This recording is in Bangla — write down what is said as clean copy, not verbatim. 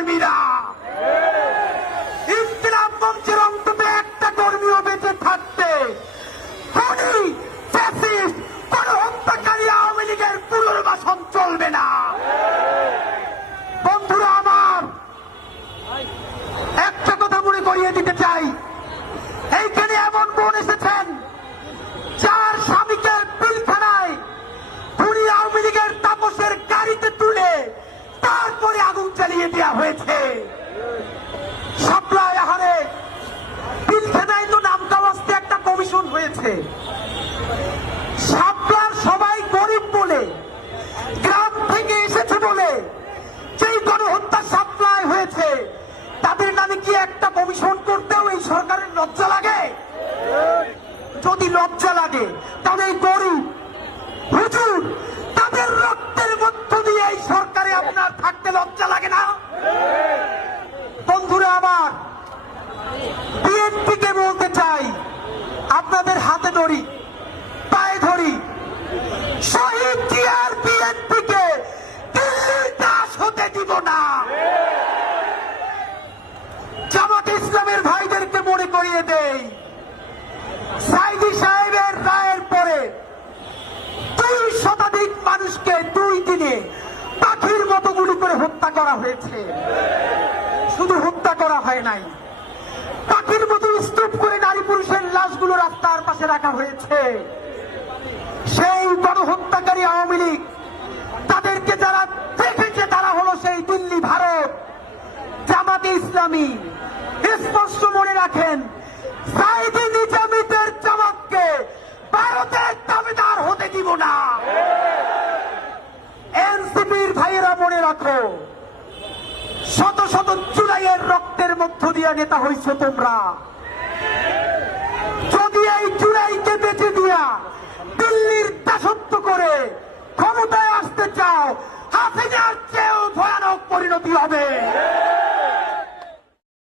কর্মীরা। ইনকিলাব মঞ্চের অন্তত একটা কর্মীও বেঁচে থাকতে খুনি ফ্যাসিস্ট গণহত্যাকারী আওয়ামী লীগের পুনর্বাসন চলবে না। বন্ধুরা আমার, একটা কথা মনে করিয়ে দিতে চাই, এইখানে এমন বোন এসেছেন যার স্বামীকে পিলখানায় খুনি আওয়ামী লীগের তাপসের গাড়িতে তুলে তারপরে আগুন চালিয়ে দেওয়া হয়েছে। সাপ্লাই আহারে পিলখানায় তো নাম কাওয়াজতে একটা কমিশন হয়েছে। সাপ্লার সবাই গরিব বলে, গ্রাম থেকে এসেছে বলে যেই গণহত্যা সাপ্লাই হয়েছে, তাদের নামে কি একটা কমিশন করতেও এই সরকারের লজ্জা লাগে? যদি লজ্জা লাগে তাহলে এই গরিব হুজুর তাদের রক্তের মধ্য দিয়ে এই সরকারে আপনার থাকতে লজ্জা লাগে না? বন্ধুরা আমার, বিএনপিকে বলতে চাই, আপনাদের হাতে ধরি, পায়ে ধরি, শহীদ জিয়ার বিএনপিকে দিল্লির দাস হতে দিব না। জামাত ইসলামের ভাইদেরকে মনে করিয়ে দেই, সাইদি সাহেবের রায়ের পরে 2 শতাধিক মানুষকে 2 দিনে পাখির মতো গুলি করে হত্যা করা হয়েছে। শুধু হত্যা করা হয় নাই, পাখির মতো স্তূপ করে নারী পুরুষের লাশগুলো রাস্তার পাশে রাখা হয়েছে। সেই গণহত্যাকারী আওয়ামী লীগ, তাদেরকে যারা দেখেছে তারা হলো সেই দিল্লি, ভারত, জামাতে ইসলামী। স্পষ্ট মনে রাখেন, সাইদি নিজামীদের জামাতকে ভারতের দাবিদার হতে দিব না। এনসিপির ভাইয়েরা মনে রাখো, শত শত জুলাইয়ের রক্তের মধ্য দিয়ে নেতা হইছ তোমরা। যদি এই জুলাইকে বেঁচে দিয়া দিল্লির